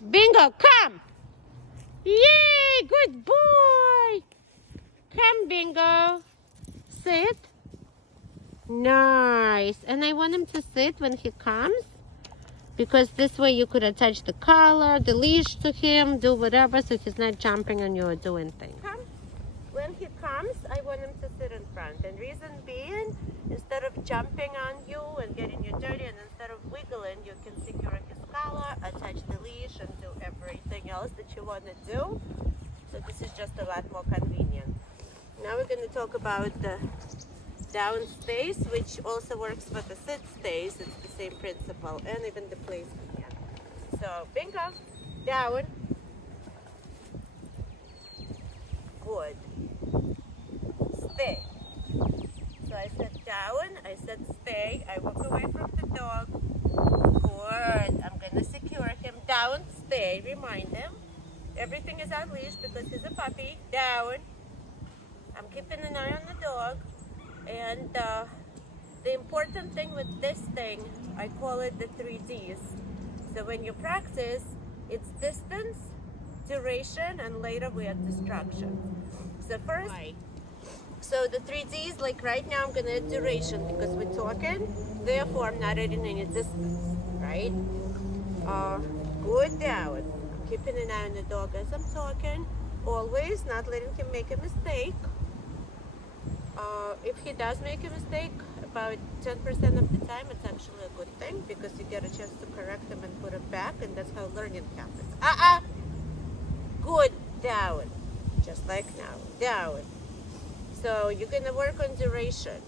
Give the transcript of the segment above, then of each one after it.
Bingo, come! Yay, good boy! Come, Bingo. Sit. Nice. And I want him to sit when he comes, because this way you could attach the collar, the leash to him, do whatever, so he's not jumping on you or doing things. Come. When he comes, I want him to sit in front. And reason being, instead of jumping on you and getting you dirty, and instead of wiggling, you can secure his collar, attach the leash, and do everything else that you want to do. So this is just a lot more convenient. Now we're going to talk about the down stays, which also works for the sit stays. It's the same principle, and even the placement. So Bingo, down. Good. Stay. So I said down, I said stay, I walk away from the dog. Good. I'm going to secure him. Down, stay, remind him. Everything is on leash because he's a puppy. Down. I'm keeping an eye on the dog. And the important thing with this thing, I call it the 3Ds. So when you practice, it's distance, duration, and later we add distraction. So first, so the 3Ds, like right now I'm gonna add duration because we're talking, therefore I'm not adding any distance, right? Good down. I'm keeping an eye on the dog as I'm talking, always not letting him make a mistake. If he does make a mistake, about 10% of the time, it's actually a good thing because you get a chance to correct him and put it back, and that's how learning happens. Good, down. Just like now, down. So you're gonna work on duration.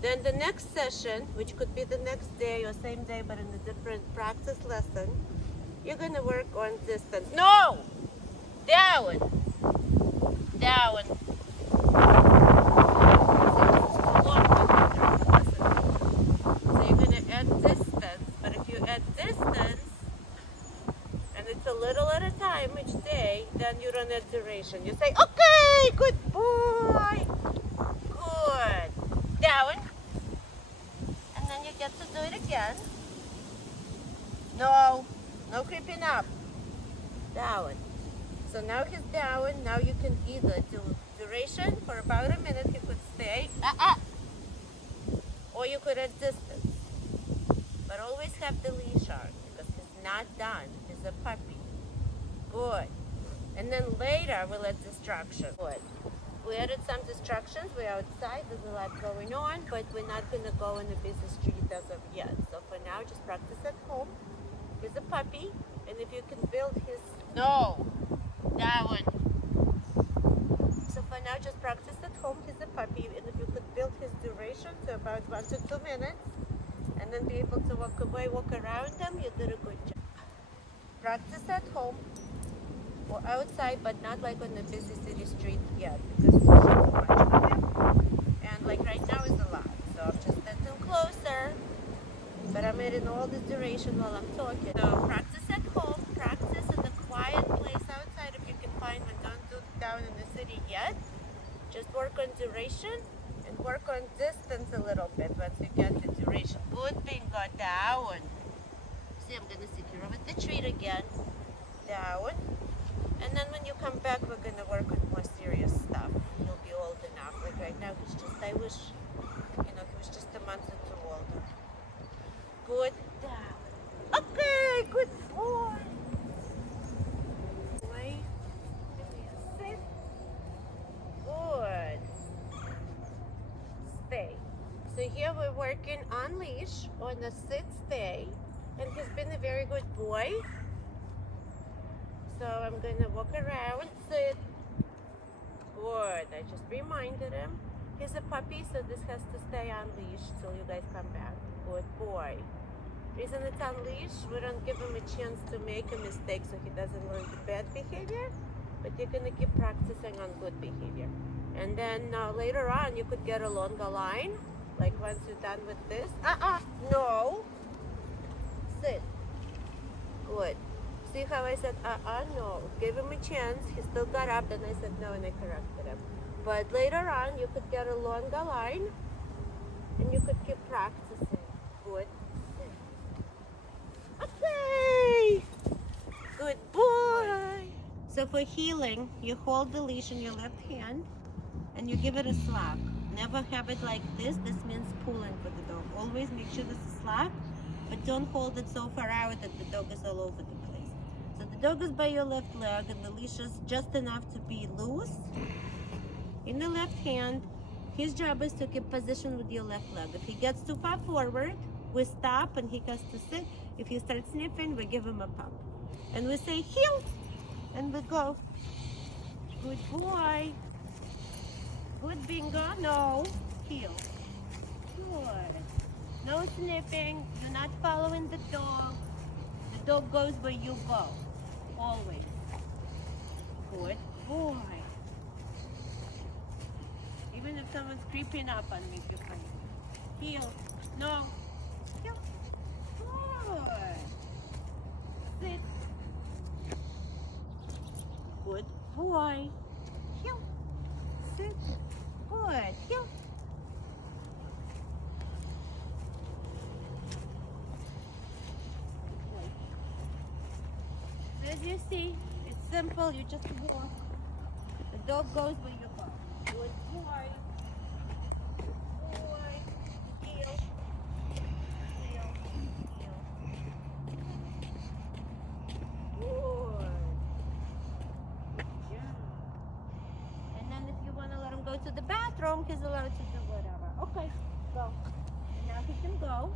Then the next session, which could be the next day or same day, but in a different practice lesson, you're gonna work on distance. No! Down. Down. Distance, but if you add distance and it's a little at a time each day, then you don't add duration. You say, okay, good boy, good, down, and then you get to do it again. No creeping up, down. So now he's down. Now you can either do duration for about a minute, he could stay, or you could add distance. But always have the leash on because he's not done. He's a puppy. Good. And then later we'll add distraction. Good. We added some distractions. We're outside. There's a lot going on, but we're not going to go on a busy street as of yet. So for now, just practice at home. He's a puppy. And if you can build his... No. That one. So for now, just practice at home. He's a puppy. And if you could build his duration to about 1 to 2 minutes, and then be able to walk away, walk around them, you did a good job. Practice at home or outside, but not like on a busy city street yet, because it's too much for him. And like right now is a lot. So I'm just getting closer, but I'm adding all this duration while I'm talking. So practice at home, practice in a quiet place outside if you can find one. Don't do it down in the city yet. Just work on duration. And work on distance a little bit once you get the duration. Good, Bingo, down. See, I'm going to secure with the treat again. Down. And then when you come back, we're going to work on more serious stuff. He'll be old enough. Like right now, he's just, I wish, he was just a month or two older. Good, down. Okay, good boy. Sit. Good. Stay. So here we're working on leash on a sit stay, and he's been a very good boy. So I'm gonna walk around, sit. Good. I just reminded him. He's a puppy, so this has to stay on leash till you guys come back. Good boy. Reason it's on leash, we don't give him a chance to make a mistake so he doesn't learn the bad behavior, but you're gonna keep practicing on good behavior. And then later on, you could get a longer line, like once you're done with this. No. Sit. Good. See how I said, no. Give him a chance. He still got up, then I said no, and I corrected him. But later on, you could get a longer line, and you could keep practicing. Good. Sit. Okay. Good. Good boy. So for healing, you hold the leash in your left hand and you give it a slap. Never have it like this. This means pulling for the dog. Always make sure this is slap, but don't hold it so far out that the dog is all over the place. So the dog is by your left leg and the leash is just enough to be loose in the left hand. His job is to keep position with your left leg. If he gets too far forward, we stop and he has to sit. If he starts sniffing, we give him a pump. And we say, heel, and we go. Good boy. Good bingo. No, heel. Good. No sniffing. You're not following the dog. The dog goes where you go. Always. Good boy. Even if someone's creeping up on me, you're fine. Heel. No. Heel. Good. Sit. Good boy. Heel. Sit. Good. Heel. As you see, it's simple. You just walk. The dog goes where you go. Good boy. Boy. Heel. Heel. Heel. Good. Yeah. And then if you want to let him go to the bathroom, he's allowed to do whatever. Okay, go. And now he can go.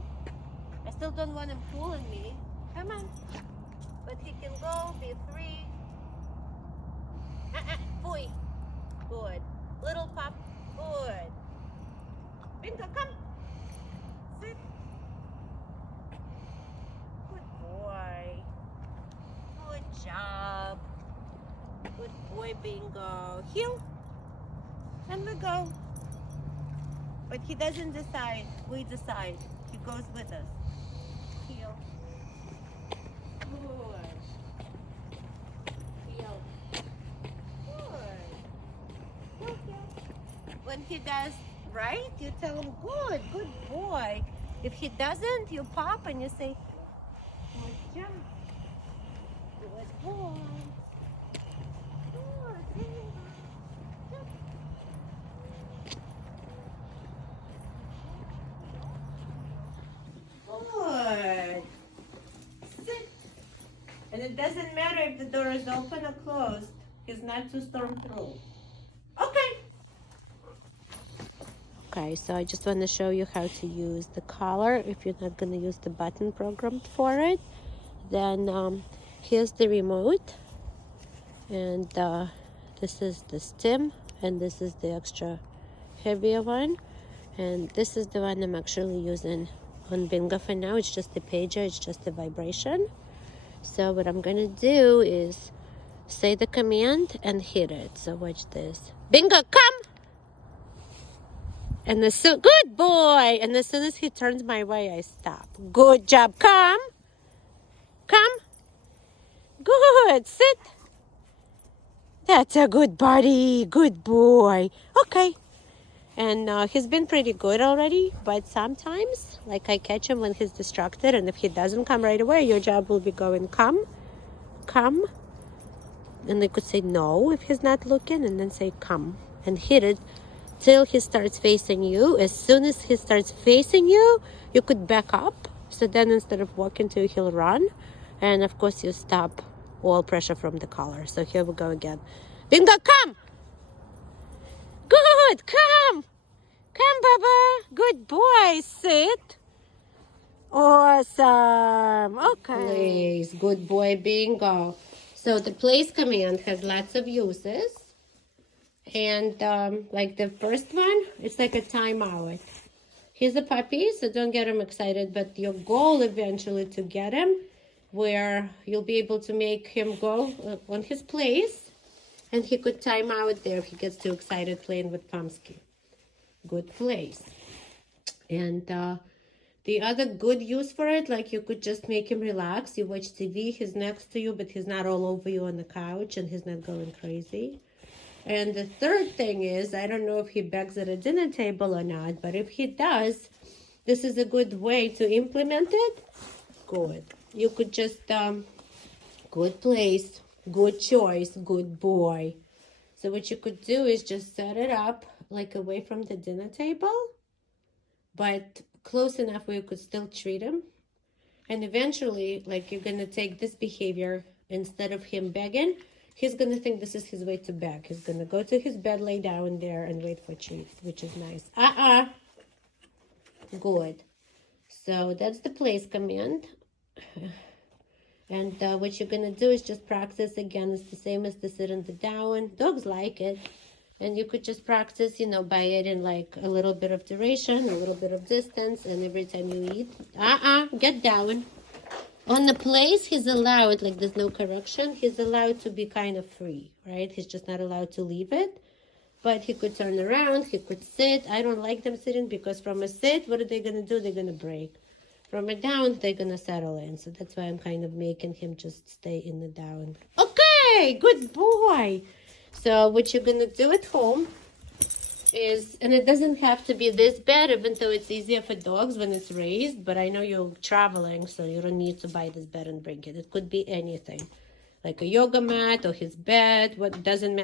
I still don't want him pulling me. Come on. But he can go, be free. Boy. Good. Little pup. Good. Bingo, come. Sit. Good boy. Good job. Good boy, Bingo. Heel. And we go. But he doesn't decide. We decide. He goes with us. Heel. Good. Heel. Good. Heel, heel. When he does right, you tell him, good, good boy. If he doesn't, you pop and you say, good job. Good boy. Good. Good. Sit. And it doesn't matter if the door is open or closed. He's not to storm through. Okay. Okay, so I just want to show you how to use the collar. If you're not going to use the button program for it, then here's the remote. And this is the stem, and this is the extra heavier one. And this is the one I'm actually using on Bingo for now. It's just a pager, it's just a vibration. So what I'm gonna do is say the command and hit it. So watch this. Bingo, come! And good boy! And as soon as he turns my way, I stop. Good job, come! Come! Good, sit! That's a good buddy, good boy. Okay. And he's been pretty good already, but sometimes, like I catch him when he's distracted, and if he doesn't come right away, your job will be going, come, come. And they could say no if he's not looking, and then say come, and hit it till he starts facing you. As soon as he starts facing you, you could back up. So then instead of walking to, he'll run. And of course you stop all pressure from the collar. So here we go again. Bingo, come! Good, come! Come, Baba! Good boy, sit! Awesome! Okay. Place, good boy, Bingo. So the place command has lots of uses. And like the first one, it's like a timeout. He's a puppy, so don't get him excited. But your goal eventually to get him where you'll be able to make him go on his place. And he could time out there if he gets too excited playing with Pomsky. Good place. And the other good use for it, like you could just make him relax. You watch TV, he's next to you, but he's not all over you on the couch and he's not going crazy. And the third thing is, I don't know if he begs at a dinner table or not, but if he does, this is a good way to implement it. Good. You could just Good place. Good choice. Good boy. So what you could do is just set it up like away from the dinner table, but close enough where you could still treat him. And eventually, like, you're going to take this behavior, instead of him begging, he's going to think this is his way to beg. He's going to go to his bed, lay down there, and wait for treats, which is nice. Good. So that's the place command. And what you're going to do is just practice again. It's the same as the sit and the down. Dogs like it. And you could just practice, you know, by adding like a little bit of duration, a little bit of distance, and every time you eat, get down. On the place, he's allowed, like there's no correction, he's allowed to be kind of free, right? He's just not allowed to leave it. But he could turn around, he could sit. I don't like them sitting because from a sit, what are they going to do? They're going to break. From a down, they're going to settle in. So that's why I'm kind of making him just stay in the down. Okay, good boy. So what you're going to do at home is, and it doesn't have to be this bad, even though it's easier for dogs when it's raised, but I know you're traveling, so you don't need to buy this bed and bring it. It could be anything, like a yoga mat or his bed, what doesn't matter.